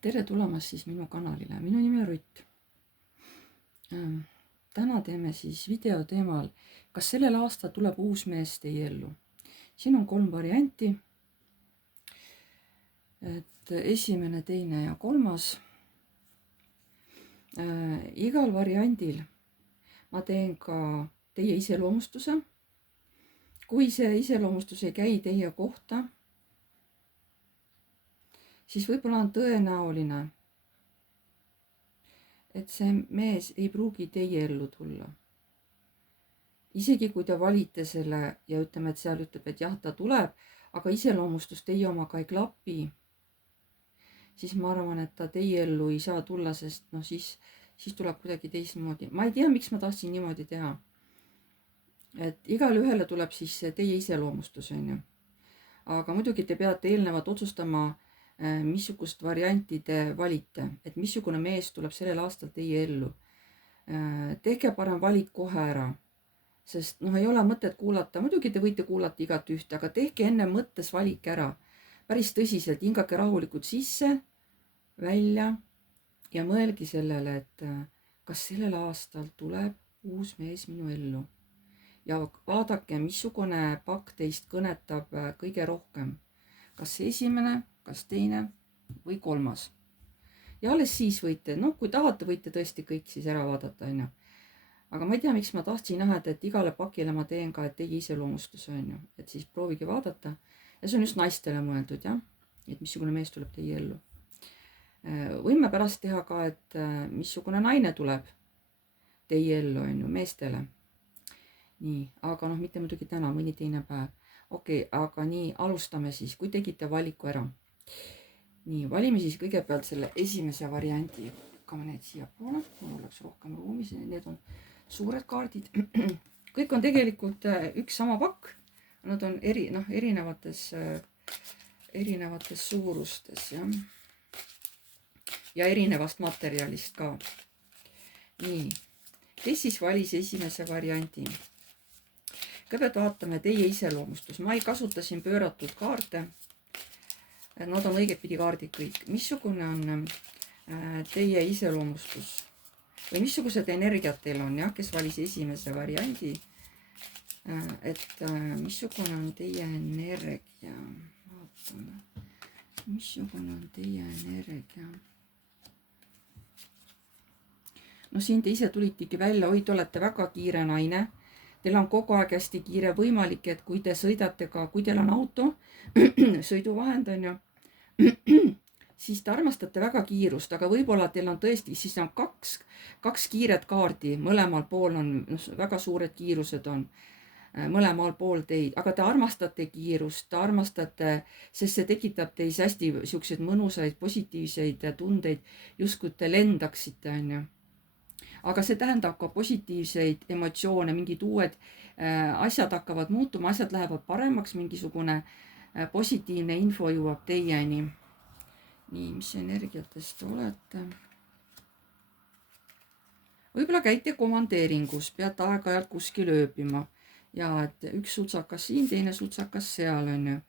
Tere tulemast siis minu kanalile, minu nimi on Rutt. Täna teeme siis video teemal, kas sellel aastal tuleb uus mees teie ellu. Siin on 3 varianti. Et esimene, teine ja 3. Igal variandil ma teen ka teie iseloomustuse. Kui see iseloomustus ei käi teie kohta, siis võib-olla on tõenäoline, et see mees ei pruugi teie ellu tulla. Isegi kui te valite selle ja ütleme, et seal ütleb, et jah, ta tuleb, aga iseloomustus teie omaga ei klapi, siis ma arvan, et ta teie ellu ei saa tulla, sest siis tuleb kuidagi teistmoodi. Ma ei tea, miks ma tahtsin niimoodi teha. Et igale ühele tuleb siis teie iseloomustus, on ju. Aga muidugi te peate eelnevalt otsustama, missugust varianti te valite, et missugune mees tuleb sellel aastal teie ellu. Tehke parem valik kohe ära, sest ei ole mõtet kuulata, muidugi te võite kuulata igat ühte, aga tehke enne mõttes valik ära. Päris tõsiselt, hingake rahulikult sisse, välja ja mõelgi sellele, et kas sellel aastal tuleb uus mees minu ellu. Ja vaadake, missugune pakk teist kõnetab kõige rohkem. Kas see esimene, kas teine või 3. Ja alles siis võite, kui tahate, võite tõesti kõik siis ära vaadata, on ju. Aga ma ei tea, miks ma tahtsin näha, et igale pakile ma teen ka teie iseloomustuse, on ju. Et siis proovige vaadata. Ja see on just naistele mõeldud, jah. Et missugune mees tuleb teie ellu. Võime pärast teha ka, et missugune naine tuleb teie ellu, on ju, meestele. Nii, aga mitte muidugi täna, mõni teine päev. Okei, aga nii, alustame siis, kui tegite valiku ära. Nii, valime siis kõigepealt selle esimese variandi. Hakkame need siia poole, mul oleks rohkem ruumi, need on suured kaardid. Kõik on tegelikult üks sama pakk. Nad on erinevates suurustes, jah. Ja erinevast materjalist ka. Nii, kes siis valis esimese variandi? Kõigepealt vaatame teie iseloomustus. Ma ei kasuta siin pööratud kaarte. Nad on õigetpidi kaardid kõik. Missugune on teie iseloomustus? Või missugused energiat teil on, jah, kes valis esimese variandi? Et missugune on teie energia? Vaatame. Missugune on teie energia? Siin te ise tulitegi välja, te olete väga kiire naine. Teil on kogu aeg hästi kiire, võimalik, et kui te sõidate ka, kui teil on auto, sõiduvahend on ju, siis te armastate väga kiirust, aga võib-olla teil on tõesti, siis on kaks kiiret kaardi, mõlemal pool on väga suured kiirused on, mõlemal pool teid, aga te armastate kiirust, te armastate, sest see tekitab teis hästi siukseid mõnusaid, positiivseid tundeid, justkui te lendaksite, on ju. Aga see tähendab ka positiivseid emotsioone, mingid uued asjad hakkavad muutuma, asjad lähevad paremaks, mingisugune positiivne info jõuab teieni. Nii, mis energiatest olete? Võib-olla käite komandeeringus, peate aeg-ajalt kuskil ööbima. Ja et üks sutsakas siin, teine sutsakas seal, on ju.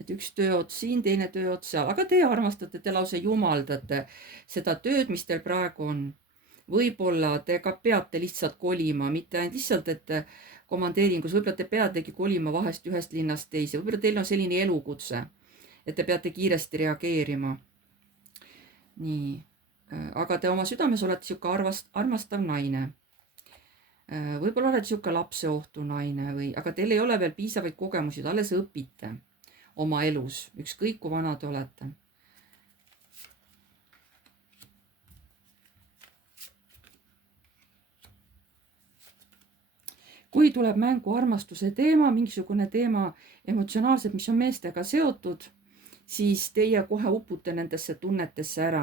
Et üks tööots siin, teine tööots seal. Aga te armastate, te lausa jumaldate seda tööd, mis teil praegu on. Võib-olla te ka peate lihtsalt kolima, mitte ainult lihtsalt, et komandeeringus, võib-olla te peategi kolima vahest ühest linnast teise, võib-olla teil on selline elukutse, et te peate kiiresti reageerima. Nii, aga te oma südames olete siuke armastav naine. Võib-olla olete siuke lapseohtu naine aga teil ei ole veel piisavaid kogemusi, te alles õpite oma elus, ükskõik kui vana te olete. Kui tuleb mängu armastuse teema, mingisugune teema emotsionaalselt, mis on meestega seotud, siis teie kohe upute nendesse tunnetesse ära.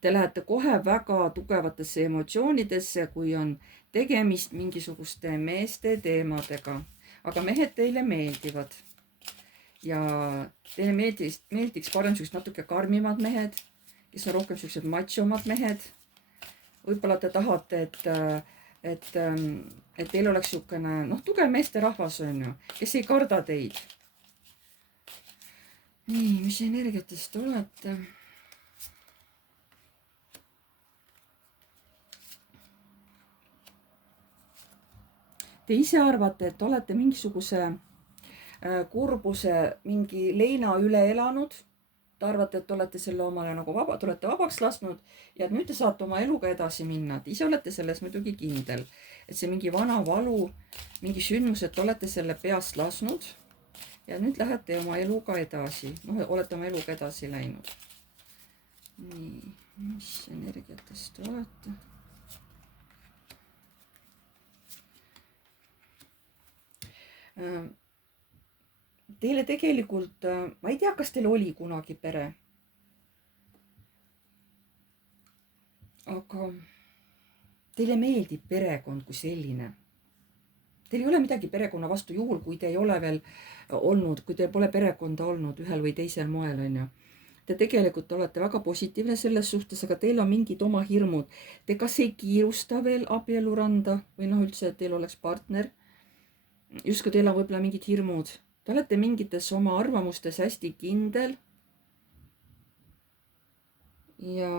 Te lähete kohe väga tugevatesse emotsioonidesse, kui on tegemist mingisuguste meeste teemadega. Aga mehed teile meeldivad. Ja teile meeldiks parem natuke karmimad mehed, kes on rohkem sellised machomad mehed. Võib-olla te tahate, et teil oleks niisugune tugev meesterahvas, on ju, kes ei karda teid. Nii, mis energiatest olete? te ise arvate, et olete mingisuguse kurbuse mingi leina üle elanud. Te arvate, et olete selle omale nagu te olete vabaks lasknud ja et nüüd te saate oma eluga edasi minna. Te ise olete selles muidugi kindel, et see mingi vana valu, mingi sündmus, et olete selle peast lasknud ja nüüd lähete oma eluga edasi. Noh, olete oma eluga edasi läinud. Nii, mis energiatest olete? Teile tegelikult, ma ei tea, kas teil oli kunagi pere, aga teile meeldib perekond kui selline. Teil ei ole midagi perekonna vastu juhul, kui te ei ole veel olnud, kui teil pole perekonda olnud ühel või teisel moel, on ju. Te tegelikult olete väga positiivne selles suhtes, aga teil on mingid oma hirmud. Te kas ei kiirusta veel abieluranda või noh, üldse, et teil oleks partner. Justkui teil on võib-olla mingid hirmud. Te olete mingites oma arvamustes hästi kindel. Ja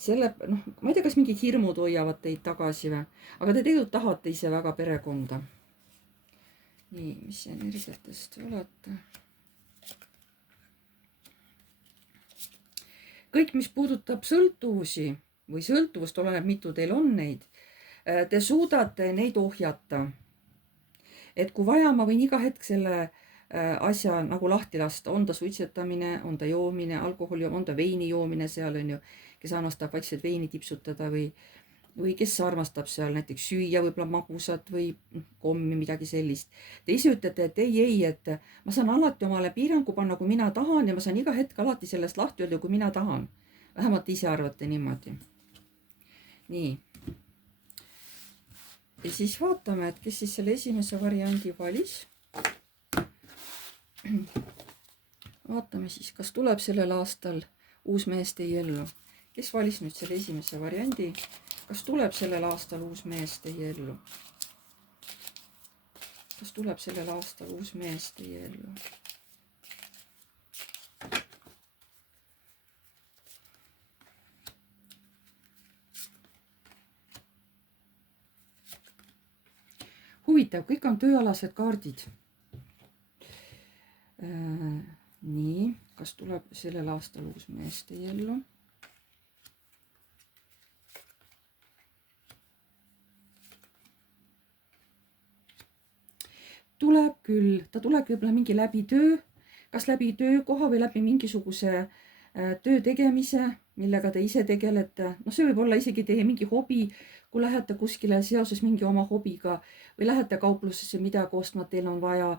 selle, noh, ma ei tea, kas mingid hirmud hoiavad teid tagasi või, aga te tegelikult tahate ise väga perekonda. Nii, mis energiatest olete? Kõik, mis puudutab sõltuvusi või sõltuvust, oleneb mitu teil on neid, te suudate neid ohjata. Et kui vaja, ma võin iga hetk selle asja nagu lahti lasta, on ta suitsetamine, on ta joomine, alkoholi, on ta veini joomine seal, on ju, kes armastab vaikselt veini tipsutada või kes armastab seal näiteks süüa võib-olla magusat või kommi, midagi sellist. Te ise ütlete, et ei, et ma saan alati omale piirangu panna, kui mina tahan ja ma saan iga hetk alati sellest lahti öelda, kui mina tahan. Vähemalt ise arvate niimoodi. Nii. Ja siis vaatame, et kes siis selle esimese variandi valis. Vaatame siis, kas tuleb sellel aastal uus mees teie ellu. Kes valis nüüd selle esimese variandi? Kas tuleb sellel aastal uus mees teie ellu? Kas tuleb sellel aastal uus mees teie ellu? Huvitav, kõik on tööalased kaardid. Nii, kas tuleb sellel aastal uus mees teie ellu? Tuleb küll, ta tuleb võib-olla mingi läbi töö, kas läbi töökoha või läbi mingisuguse töö tegemise, millega te ise tegelete. No see võib olla isegi teie mingi hobi, kui lähete kuskile seoses mingi oma hobiga või lähete kauplusesse midagi ostma, teil on vaja,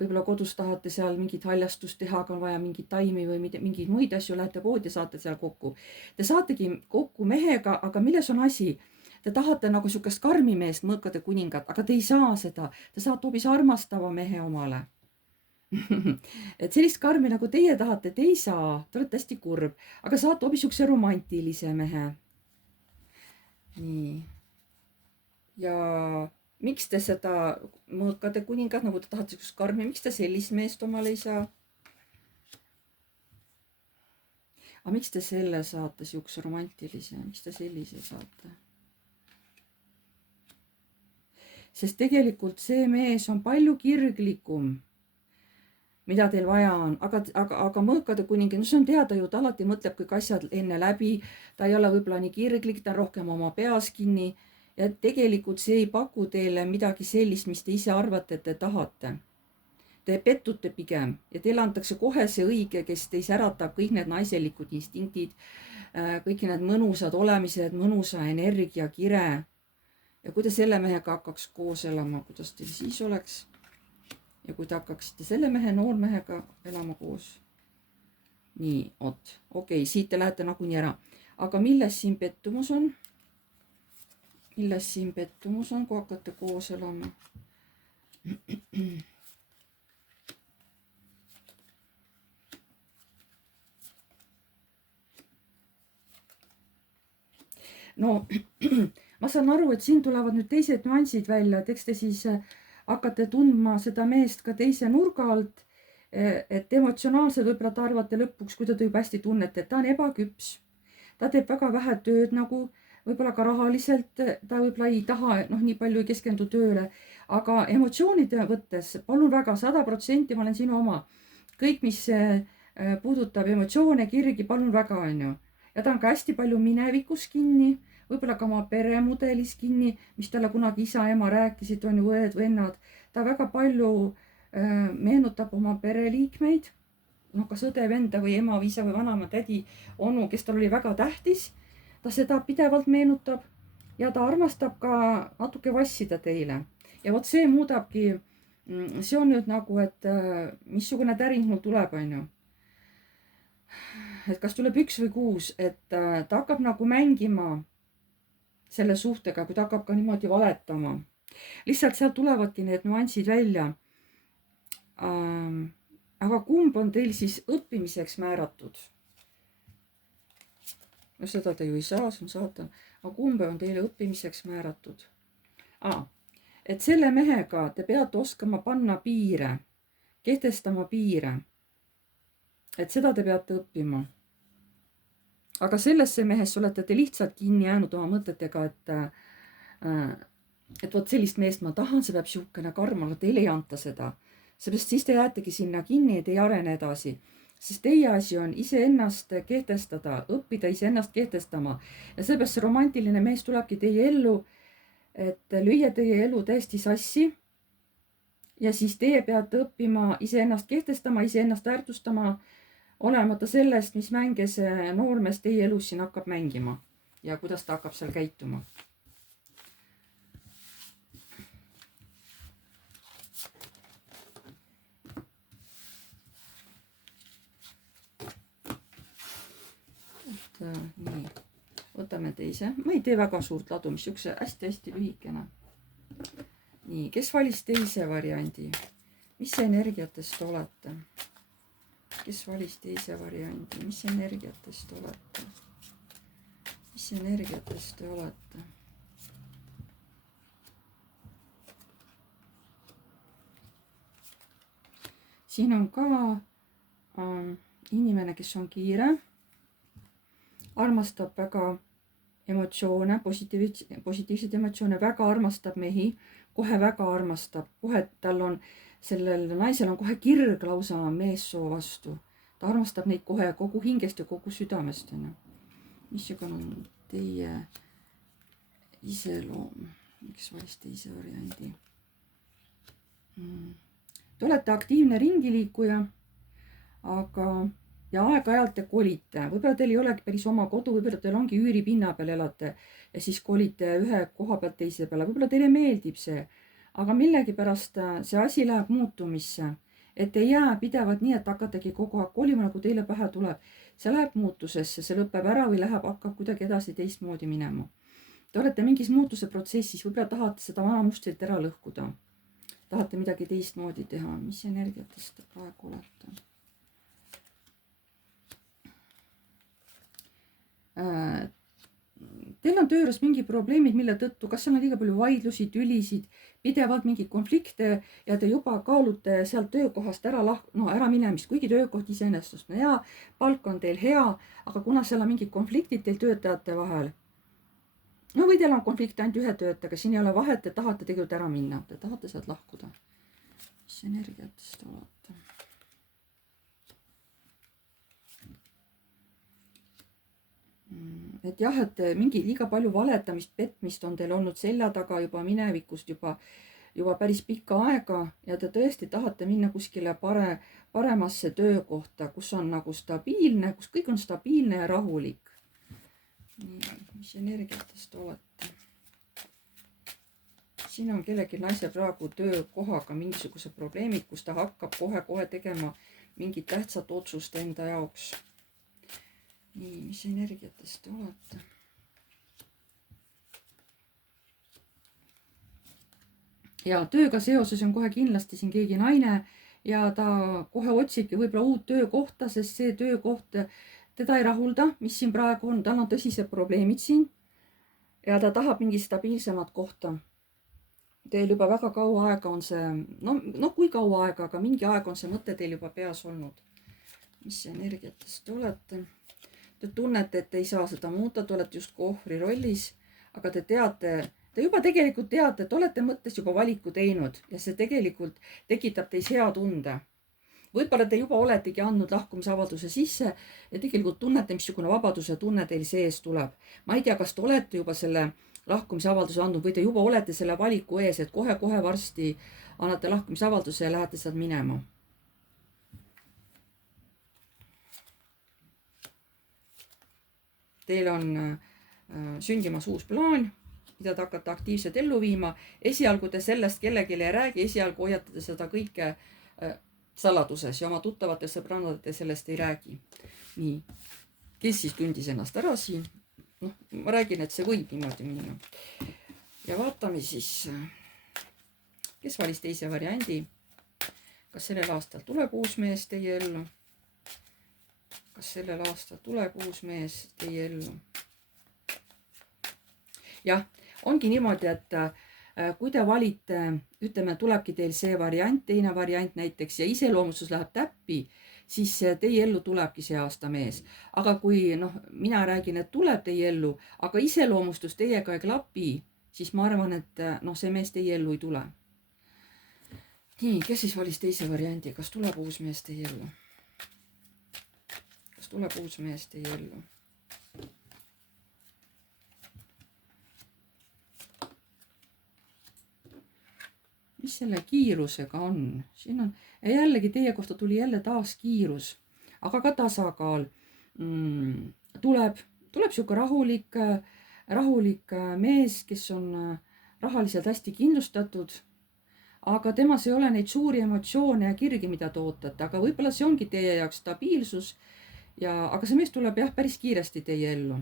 võib-olla kodus tahate seal mingit haljastust teha, aga on vaja mingit taimi või mingeid muid asju, lähete poodi ja saate seal kokku. Te saategi kokku mehega, aga milles on asi? Te tahate nagu sihukest karmi meest, mõõkade kuningat, aga te ei saa seda. Te saate hoopis armastava mehe omale. Et sellist karmi nagu teie tahate, te ei saa. Te olete hästi kurb, aga saate hoopis sihukese romantilise mehe. Nii. Ja miks te seda mõõkade kuningat, nagu te tahate sihukest karmi, miks te sellist meest omale ei saa? Aga miks te selle saate, sihukese romantilise, miks te sellise saate? Sest tegelikult see mees on palju kirglikum, mida teil vaja on, aga mõõkade kuningi, no see on teada ju, ta alati mõtleb kõik asjad enne läbi, ta ei ole võib-olla nii kirglik, ta on rohkem oma peas kinni ja tegelikult see ei paku teile midagi sellist, mis te ise arvate, et te tahate. Te pettute pigem ja teile antakse kohe see õige, kes teis äratab kõik need naiselikud instinktid, kõik need mõnusad olemised, mõnusa energia, kire. Ja kui te selle mehega hakkaks koos elama, kuidas teil siis oleks? Ja kui te hakkaksite selle mehe, noormehega elama koos? Nii, oot. Okei, siit te lähete nagunii ära. Aga milles siin pettumus on? Milles siin pettumus on, kui hakkate koos elama? No, ma saan aru, et siin tulevad nüüd teised nüansid välja, et eks te siis hakkate tundma seda meest ka teise nurga alt, et emotsionaalselt võib-olla te arvate lõpuks, kui te juba hästi tunnete, et ta on ebaküps, ta teeb väga vähe tööd nagu, võib-olla ka rahaliselt ta võib-olla ei taha, nii palju ei keskendu tööle, aga emotsioonide võttes palun väga 100% ma olen sinu oma. kõik, mis puudutab emotsioone, kirgi, palun väga, onju. ja ta on ka hästi palju minevikus kinni, võib-olla ka oma peremudelis kinni, mis talle kunagi isa-ema rääkisid, on ju, õed-vennad. ta väga palju meenutab oma pereliikmeid, kas õde-venda või ema, isa või vanaema, tädi, onu, kes tal oli väga tähtis. ta seda pidevalt meenutab ja ta armastab ka natuke vassida teile. ja vot see muudabki, see on nüüd nagu, et missugune täring mul tuleb, onju. et kas tuleb 1 või 6, et ta hakkab nagu mängima selle suhtega, kui ta hakkab ka niimoodi valetama. lihtsalt sealt tulevadki need nüansid välja. Aga kumb on teil siis õppimiseks määratud? no seda te ju ei saa, see on saatan. aga kumb on teile õppimiseks määratud? et selle mehega te peate oskama panna piire, kehtestama piire. et seda te peate õppima. aga sellesse mehesse olete te lihtsalt kinni jäänud oma mõtetega, et vot sellist meest ma tahan, see peab siukene karm olla, teile ei anta seda. Seepärast siis te jäätegi sinna kinni, et ei arene edasi. Sest teie asi on iseennast kehtestada, õppida iseennast kehtestama. Ja seepärast see romantiline mees tulebki teie ellu, et lüüa teie elu täiesti sassi. Ja siis teie peate õppima iseennast kehtestama, iseennast väärtustama, olemata sellest, mis mänge see noormees teie elus siin hakkab mängima ja kuidas ta hakkab seal käituma. Nii, võtame teise. Ma ei tee väga suurt ladu, mis siukse hästi-hästi lühikene. Nii, kes valis teise variandi? Mis energiatest olete? Kes valis teise variandi? Mis energiatest olete? Mis energiatest te olete? Siin on ka inimene, kes on kiire. Armastab väga emotsioone, positiivseid emotsioone, väga armastab mehi, kohe väga armastab, kohe tal on, sellel naisel on kohe kirg lausa meessoo vastu. Ta armastab neid kohe kogu hingest ja kogu südamest. Missugune on teie iseloom? Miks valis teise variandi? Te olete aktiivne ringiliikuja, aga ja aeg-ajalt te kolite. Võib-olla teil ei olegi päris oma kodu, võib-olla teil ongi üüripinna peal elate ja siis kolite ühe koha pealt teise peale. Võib-olla teile meeldib see, aga millegipärast see asi läheb muutumisse, et ei jää pidevalt nii, et hakkategi kogu aeg kolima, nagu teile pähe tuleb. See läheb muutusesse, see lõpeb ära või hakkab kuidagi edasi teistmoodi minema. Te olete mingis muutuse protsessis, võib-olla tahate seda vana mustrit ära lõhkuda. Tahate midagi teistmoodi teha. Mis energiatest te praegu olete? Teil on töö juures mingi probleemid, mille tõttu, kas seal on liiga palju vaidlusi, tülisid, pidevalt mingeid konflikte ja te juba kaalute sealt töökohast ära minemist, kuigi töökoht iseenesest on hea, palk on teil hea, aga kuna seal on mingid konfliktid teil töötajate vahel, või teil on konflikt ainult ühe töötajaga, siin ei ole vahet, te tahate tegelikult ära minna, te tahate sealt lahkuda. Mis energiatest olete? Et jah, et mingi liiga palju valetamist, petmist on teil olnud selja taga juba minevikust juba päris pikka aega ja te tõesti tahate minna kuskile paremasse töökohta, kus on nagu stabiilne, kus kõik on stabiilne ja rahulik. Nii, mis energiatest olete? Siin on kellegi naise praegu töökohaga mingisuguse probleemid, kus ta hakkab kohe tegema mingit tähtsat otsust enda jaoks. Nii, mis energiatest te olete? Ja tööga seoses on kohe kindlasti siin keegi naine ja ta kohe otsibki võib-olla uut töökohta, sest see töökoht teda ei rahulda, mis siin praegu on, tal on tõsised probleemid siin ja ta tahab mingi stabiilsemat kohta. Teil juba väga kaua aega on see, kui kaua aega, aga mingi aeg on see mõte teil juba peas olnud. Mis energiatest te olete? Te tunnete, et te ei saa seda muuta, te olete justkui ohvri rollis, aga te teate, te juba tegelikult teate, et olete mõttes juba valiku teinud ja see tegelikult tekitab teis hea tunde. Võib-olla te juba oletegi andnud lahkumisavalduse sisse ja tegelikult tunnete, missugune vabaduse tunne teil sees tuleb. Ma ei tea, kas te olete juba selle lahkumisavalduse andnud või te juba olete selle valiku ees, et kohe-kohe varsti annate lahkumisavalduse ja lähete sealt minema. Teil on sündimas uus plaan, mida te hakkate aktiivselt ellu viima. Esialgu te sellest kellelegi ei räägi, esialgu hoiate seda kõike saladuses ja oma tuttavate sõbrannadete sellest ei räägi. Nii, kes siis tundis ennast ära siin? Noh, ma räägin, et see võib niimoodi minna. Ja vaatame siis, kes valis teise variandi. Kas sellel aastal tuleb uus mees teie ellu? Kas sellel aastal tuleb uus mees teie ellu? Jah, ongi niimoodi, et kui te valite, ütleme, tulebki teil see variant, teine variant näiteks ja iseloomustus läheb täppi, siis teie ellu tulebki see aasta mees. Aga kui mina räägin, et tuleb teie ellu, aga iseloomustus teiega ei klapi, siis ma arvan, et see mees teie ellu ei tule. Nii, kes siis valis teise variandi? Kas tuleb uus mees teie ellu? Tuleb uus mees teie ellu. Mis selle kiirusega on? Siin on, ja jällegi teie kohta tuli jälle taas kiirus, aga ka tasakaal. Tuleb siuke rahulik mees, kes on rahaliselt hästi kindlustatud, aga temas ei ole neid suuri emotsioone ja kirgi, mida te ootate, aga võib-olla see ongi teie jaoks stabiilsus. Aga see mees tuleb jah päris kiiresti teie ellu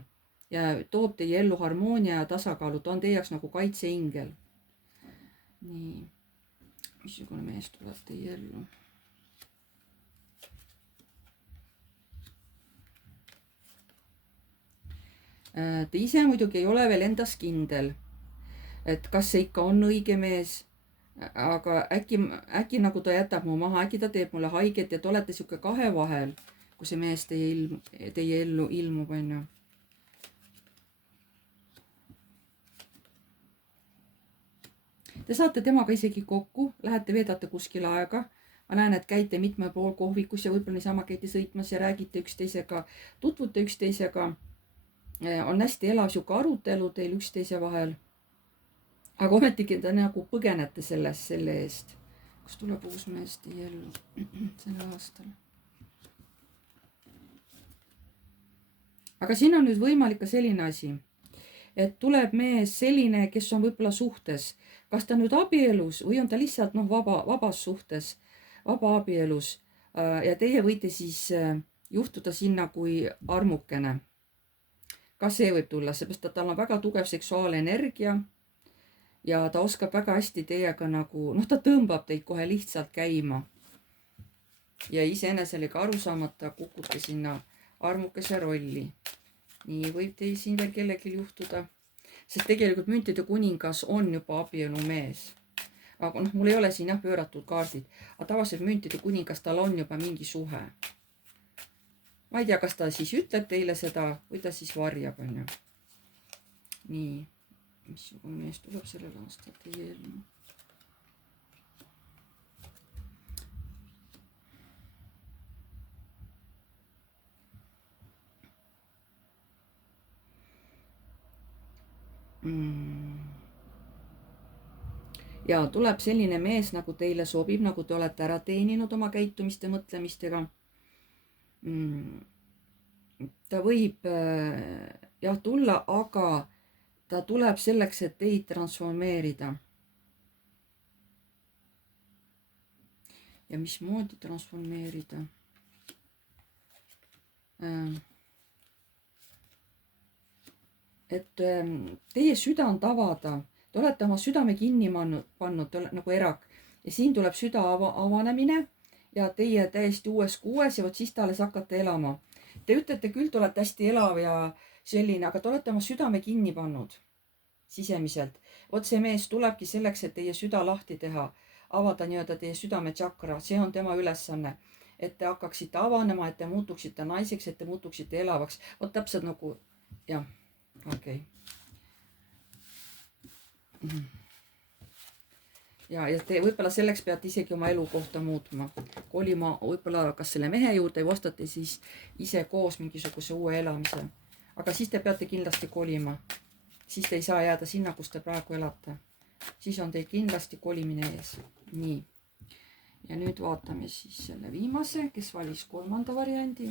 ja toob teie ellu harmoonia ja tasakaalu, ta on teie jaoks nagu kaitseingel. Nii, missugune mees tuleb teie ellu? Te ise muidugi ei ole veel endas kindel, et kas see ikka on õige mees, aga äkki nagu ta jätab mu maha, äkki ta teeb mulle haiget ja te olete siuke kahe vahel, kui see mees teie ellu ilmub, on ju. Te saate temaga isegi kokku, lähete veedate kuskil aega. Ma näen, et käite mitme pool kohvikus ja võib-olla niisama käite sõitmas ja räägite üksteisega, tutvute üksteisega. On hästi elav siuke arutelu teil üksteise vahel. Aga ometigi te nagu põgenete selle eest. Kas tuleb uus mees teie ellu sellel aastal? Aga siin on nüüd võimalik ka selline asi, et tuleb mees selline, kes on võib-olla suhtes. Kas ta nüüd abielus või on ta lihtsalt vabas suhtes, vaba abielus ja teie võite siis juhtuda sinna kui armukene. Ka see võib tulla, seepärast et tal on väga tugev seksuaalenergia ja ta oskab väga hästi teiega nagu, ta tõmbab teid kohe lihtsalt käima. Ja iseenesele ka aru saamata kukute sinna armukese rolli. Nii võib teil siin veel kellelgi juhtuda, sest tegelikult müntide kuningas on juba abielu mees. Aga mul ei ole siin pööratud kaardid, aga tavaliselt müntide kuningas tal on juba mingi suhe. Ma ei tea, kas ta siis ütleb teile seda või ta siis varjab, on ju. Nii, missugune mees tuleb sellel aastal teie ellu? Ja tuleb selline mees, nagu teile sobib, nagu te olete ära teeninud oma käitumiste mõtlemistega. Ta võib tulla, aga ta tuleb selleks, et teid transformeerida. Ja mismoodi transformeerida? Et teie süda on tavada, te olete oma südame kinni pannud nagu erak ja siin tuleb süda avanemine ja teie täiesti uues kuues ja siis te alles hakkate elama. Te ütlete küll, te olete hästi elav ja selline, aga te olete oma südame kinni pannud sisemiselt. Vot see mees tulebki selleks, et teie süda lahti teha, avada nii-öelda teie südame tšakra, see on tema ülesanne. et te hakkaksite avanema, et te muutuksite naiseks, et te muutuksite elavaks. Vot täpselt nagu, jah, okei. Ja te võib-olla selleks peate isegi oma elukohta muutma, kolima võib-olla kas selle mehe juurde või ostate siis ise koos mingisuguse uue elamise. Aga siis te peate kindlasti kolima. Siis te ei saa jääda sinna, kus te praegu elate. Siis on teil kindlasti kolimine ees. Nii. Ja nüüd vaatame siis selle viimase, kes valis 3. variandi.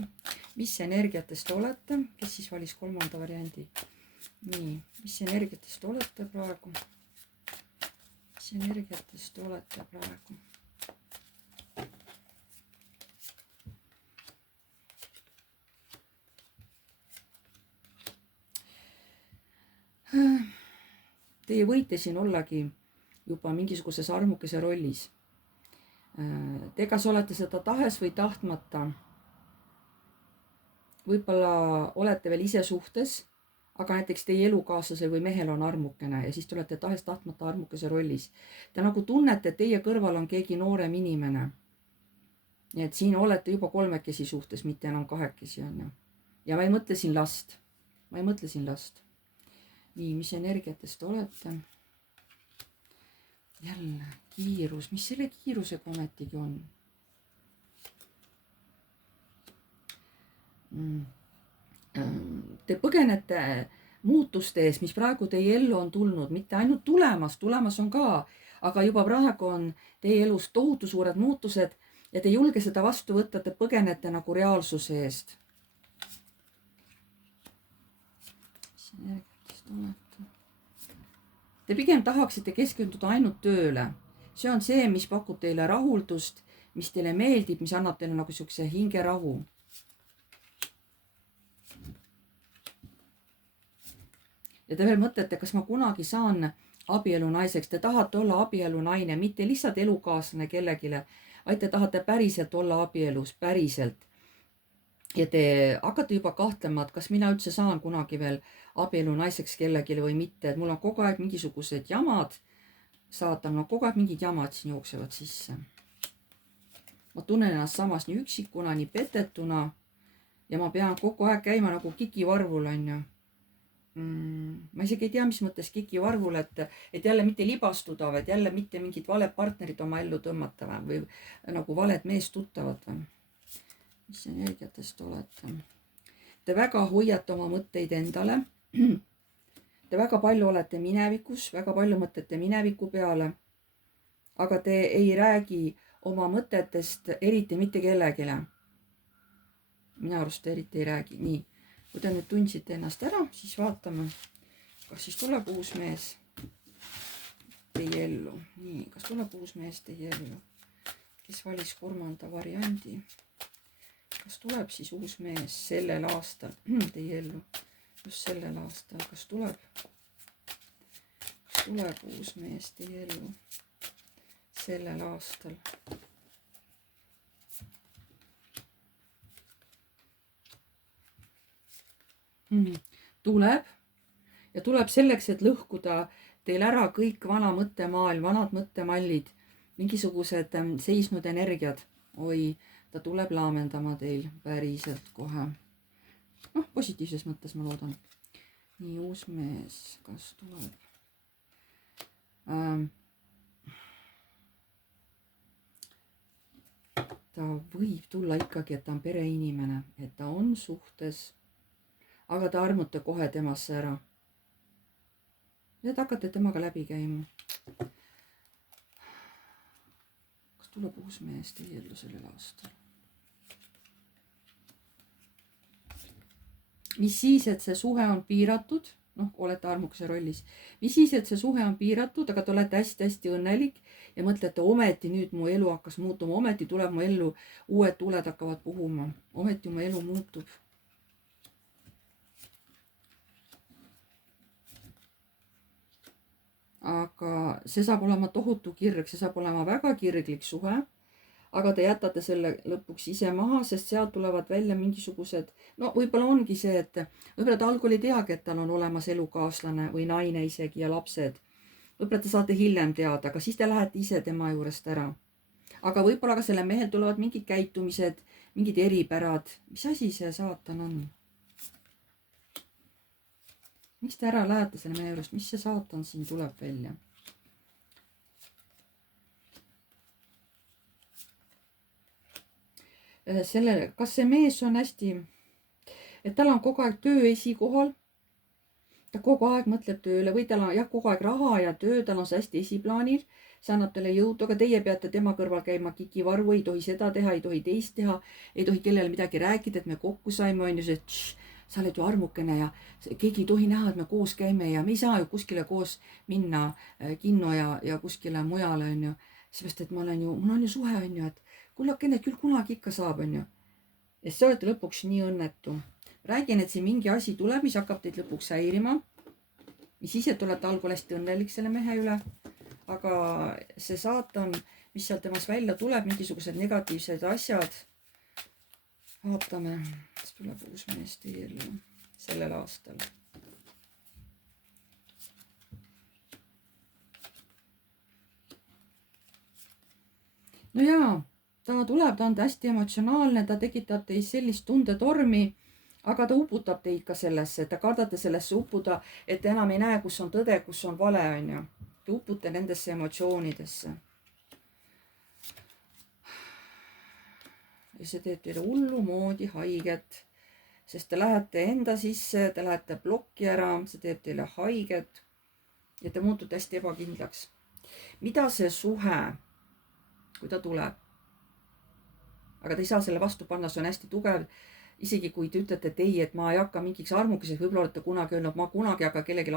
Mis energiates te olete? Kes siis valis 3. variandi? Nii. Mis energiates te olete praegu? Mis energiates te olete praegu? Teie võite siin ollagi juba mingisuguses armukese rollis. Te kas olete seda tahes või tahtmata. Võib-olla olete veel ise suhtes, aga näiteks teie elukaaslasel või mehel on armukene ja siis te olete tahes tahtmata armukese rollis. Te nagu tunnete, et teie kõrval on keegi noorem inimene. Nii et siin olete juba 3 suhtes, mitte enam 2 on ju. Ja ma ei mõtle siin last. Nii, mis energiates te olete? Jälle, kiirus. Mis selle kiirusega ometigi on? Te põgenete muutuste ees, mis praegu teie ellu on tulnud. Mitte ainult tulemas on ka, aga juba praegu on teie elus tohutu suured muutused ja te ei julge seda vastu võtta, te põgenete nagu reaalsuse eest. Mis energiates? Te pigem tahaksite keskenduda ainult tööle. See on see, mis pakub teile rahuldust, mis teile meeldib, mis annab teile nagu siukse hingerahu. Ja te veel mõtlete, kas ma kunagi saan abielu naiseks. Te tahate olla abielu naine, mitte lihtsalt elukaaslane kellegile, vaid te tahate päriselt olla abielus, päriselt. Ja te hakkate juba kahtlema, et kas mina üldse saan kunagi veel abielu naiseks kellegile või mitte. Et mul on kogu aeg mingisugused jamad, saatan, no kogu aeg mingid jamad siin jooksevad sisse. Ma tunnen ennast samas nii üksikuna, nii petetuna ja ma pean kogu aeg käima nagu kikivarvul, on ju. Ma isegi ei tea, mis mõttes kikivarvul, et jälle mitte libastuda, vaid jälle mitte mingid valed partnerid oma ellu tõmmata või nagu valed meest tuttavad või. Mis energiatest olete? Te väga hoiate oma mõtteid endale. Te väga palju olete minevikus, väga palju mõtlete mineviku peale, aga te ei räägi oma mõtetest eriti mitte kellegile. Minu arust te eriti ei räägi. Nii, kui te nüüd tundsite ennast ära, siis vaatame, kas siis tuleb uus mees teie ellu. Nii, kas tuleb uus mees teie ellu, kes valis 3. variandi? Kas tuleb siis uus mees sellel aastal teie ellu? Just sellel aastal. Kas tuleb uus mees teie ellu sellel aastal? Tuleb. Ja tuleb selleks, et lõhkuda teil ära kõik vana mõttemaailm, vanad mõttemallid, mingisugused seisnud energiad. Oi, ta tuleb laamendama teil päriselt kohe. Noh, positiivses mõttes ma loodan. Nii, uus mees, kas tuleb? Ta võib tulla ikkagi, et ta on pereinimene, et ta on suhtes, aga te armute kohe temasse ära. Ja te hakkate temaga läbi käima. Kas tuleb uus mees teie ellu sellel aastal? Mis siis, et see suhe on piiratud, noh, olete armukese rollis. Mis siis, et see suhe on piiratud, aga te olete hästi-hästi õnnelik ja mõtlete, ometi nüüd mu elu hakkas muutuma, ometi tuleb mu ellu, uued tuuled hakkavad puhuma, ometi mu elu muutub. Aga see saab olema tohutu kirg, see saab olema väga kirglik suhe. Aga te jätate selle lõpuks ise maha, sest sealt tulevad välja mingisugused, no võib-olla ongi see, et võib-olla ta algul ei teagi, et tal on olemas elukaaslane või naine isegi ja lapsed. Võib-olla te saate hiljem teada, aga siis te lähete ise tema juurest ära. aga võib-olla ka sellel mehel tulevad mingid käitumised, mingid eripärad. mis asi see saatan on? miks te ära lähete selle mehe juurest, mis see saatan siin tuleb välja? kas see mees on hästi, et tal on kogu aeg töö esikohal, ta kogu aeg mõtleb tööle või tal on jah, kogu aeg raha ja töö, tal on see hästi esiplaanil, see annab talle jõudu, aga teie peate tema kõrval käima kikivarvu, ei tohi seda teha, ei tohi teist teha, ei tohi kellele midagi rääkida, et me kokku saime, on ju see, sa oled ju armukene ja keegi ei tohi näha, et me koos käime ja me ei saa ju kuskile koos minna kinno ja kuskile mujale, on ju. seepärast, et mul on ju suhe, on ju, et kullakene, küll kunagi ikka saab, on ju. ja siis te olete lõpuks nii õnnetu. räägin, et siin mingi asi tuleb, mis hakkab teid lõpuks häirima. mis ise te olete algul hästi õnnelik selle mehe üle. aga see saatan, mis sealt temast välja tuleb, mingisugused negatiivsed asjad. vaatame, kas tuleb uus mees teie ellu sellel aastal. no jaa, ta tuleb, ta on hästi emotsionaalne, ta tekitab teis sellist tundetormi, aga ta uputab teid ka sellesse, te kardate sellesse uppuda, et te enam ei näe, kus on tõde, kus on vale, on ju. Te upute nendesse emotsioonidesse. ja see teeb teile hullumoodi haiget, sest te lähete enda sisse, te lähete plokki ära, see teeb teile haiget ja te muutute hästi ebakindlaks. mida see suhe, kui ta tuleb, aga te ei saa selle vastu panna, see on hästi tugev. isegi kui te ütlete, et ei, et ma ei hakka mingiks armukeseks, võib-olla olete kunagi öelnud, ma kunagi ei hakka kellelegi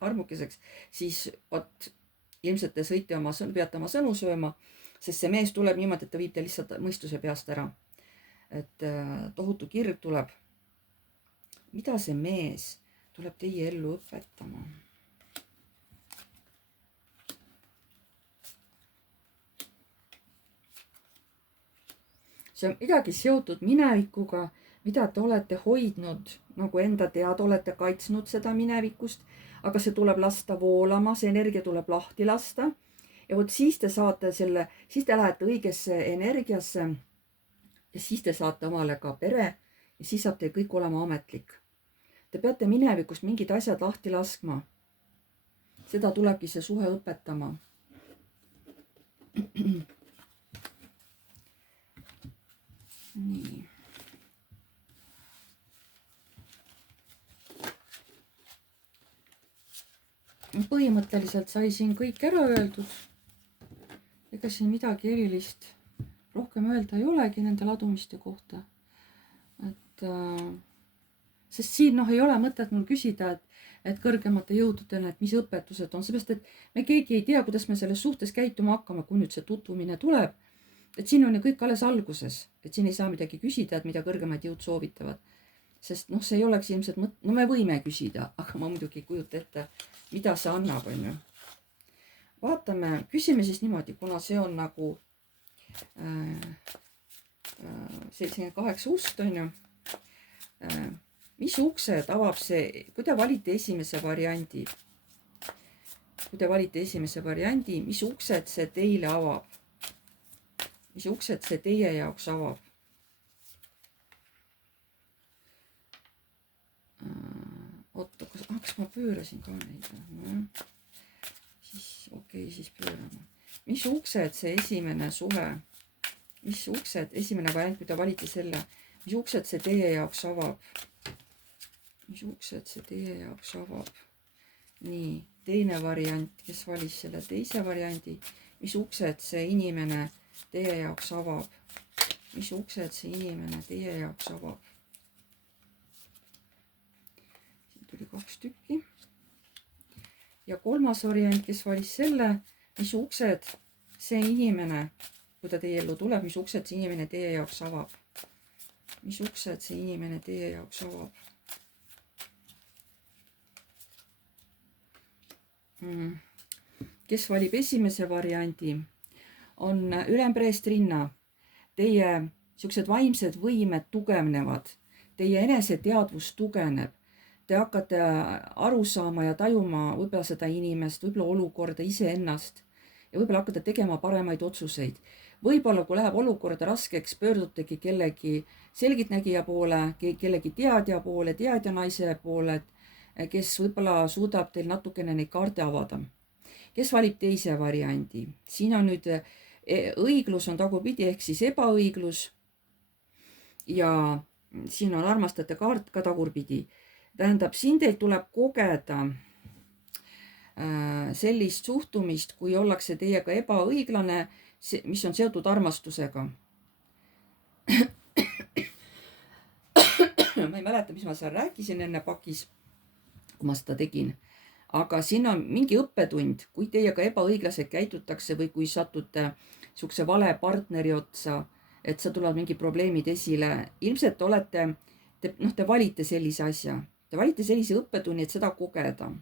armukeseks, siis vot ilmselt te peate oma sõnu sööma, sest see mees tuleb niimoodi, et ta viib te lihtsalt mõistuse peast ära. et tohutu kirg tuleb. mida see mees tuleb teie ellu õpetama? see on midagi seotud minevikuga, mida te olete hoidnud nagu enda teada, olete kaitsnud seda minevikust, aga see tuleb lasta voolama, see energia tuleb lahti lasta. ja vot siis te saate selle, siis te lähete õigesse energiasse ja siis te saate omale ka pere ja siis saab teil kõik olema ametlik. Te peate minevikust mingid asjad lahti laskma. seda tulebki see suhe õpetama. nii. põhimõtteliselt sai siin kõik ära öeldud. ega siin midagi erilist rohkem öelda ei olegi nende ladumiste kohta. et sest siin ei ole mõtet mul küsida, et kõrgemate jõududele, et mis õpetused on, seepärast et me keegi ei tea, kuidas me selles suhtes käituma hakkame, kui nüüd see tutvumine tuleb. et siin on ju kõik alles alguses, et siin ei saa midagi küsida, et mida kõrgemad jõud soovitavad. sest see ei oleks ilmselt me võime küsida, aga ma muidugi ei kujuta ette, mida see annab, on ju. vaatame, küsime siis niimoodi, kuna see on nagu 78 ust, on ju. mis uksed avab see, kui te valite esimese variandi, mis uksed see teile avab? mis uksed see teie jaoks avab? oota, kas ma pöörasin ka neid? siis okei, siis pöörame. mis uksed see esimene suhe, mis uksed, esimene variant, kui te valite selle, mis uksed see teie jaoks avab? mis uksed see teie jaoks avab? nii, teine variant, kes valis selle teise variandi, mis uksed see inimene teie jaoks avab? mis uksed see inimene teie jaoks avab? siin tuli 2 tükki. ja kolmas variant, kes valis selle, mis uksed see inimene, kui ta teie ellu tuleb, mis uksed see inimene teie jaoks avab? mis uksed see inimene teie jaoks avab? kes valib esimese variandi, on ülempreest rinna. Teie siuksed vaimsed võimed tugevnevad, teie eneseteadvus tugevneb. Te hakkate aru saama ja tajuma võib-olla seda inimest, võib-olla olukorda, iseennast ja võib-olla hakkate tegema paremaid otsuseid. võib-olla kui läheb olukorda raskeks, pöördutegi kellegi selgitnägija poole, kellegi teadja poole, teadja naise poole, kes võib-olla suudab teil natukene neid kaarte avada. Kes valib teise variandi? Siin on nüüd õiglus on tagurpidi ehk siis ebaõiglus ja siin on armastajate kaart ka tagurpidi. Tähendab, siin teil tuleb kogeda sellist suhtumist, kui ollakse teiega ebaõiglane, mis on seotud armastusega. Ma ei mäleta, mis ma seal rääkisin enne pakis, kui ma seda tegin. Aga siin on mingi õppetund, kui teiega ebaõiglaselt käitutakse või kui satute sihukese vale partneri otsa, et sa tulevad mingi probleemid esile. Ilmselt te valite sellise asja. Te valite sellise õppetunni, et seda kogeda.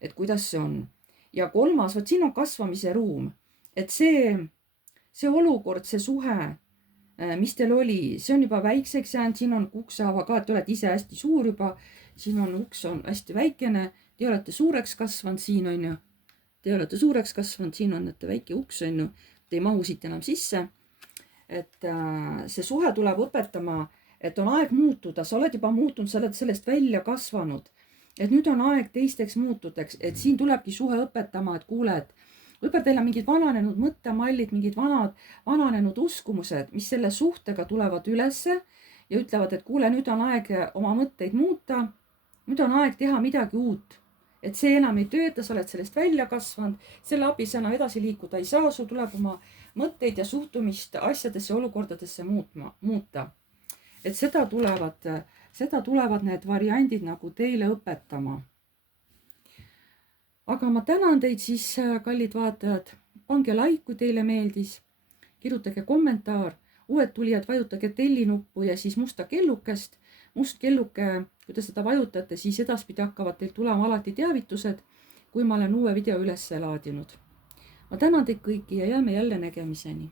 Et kuidas see on. Ja kolmas, vot siin on kasvamise ruum. Et see olukord, see suhe, mis teil oli, see on juba väikseks jäänud, siin on uksehaava ka, et te olete ise hästi suur juba, siin on uks on hästi väikene, te olete suureks kasvanud, siin on ju, te olete suureks kasvanud, siin on väike uks on ju, te ei mahu siit enam sisse. Et see suhe tuleb õpetama, et on aeg muutuda, sa oled juba muutunud, sa oled sellest välja kasvanud, et nüüd on aeg teisteks muutudeks, et siin tulebki suhe õpetama, et kuule, et võib-olla teil on mingid vananenud mõttemallid, mingid vananenud uskumused, mis selle suhtega tulevad ülesse ja ütlevad, et kuule, nüüd on aeg oma mõtteid muuta, nüüd on aeg teha midagi uut. Et see enam ei tööta, sa oled sellest välja kasvanud, selle abil sa enam edasi liikuda ei saa, sul tuleb oma mõtteid ja suhtumist asjadesse, olukordadesse muuta. Et seda tulevad need variandid nagu teile õpetama. Aga ma tänan teid siis, kallid vaatajad, pange like, kui teile meeldis, kirjutage kommentaar, uued tulijad vajutage tellinuppu ja siis musta kellukest. Must kelluke, kui te seda vajutate, siis edaspidi hakkavad teil tulema alati teavitused, kui ma olen uue video üles laadinud. Ma tänan teid kõiki ja jääme jälle nägemiseni.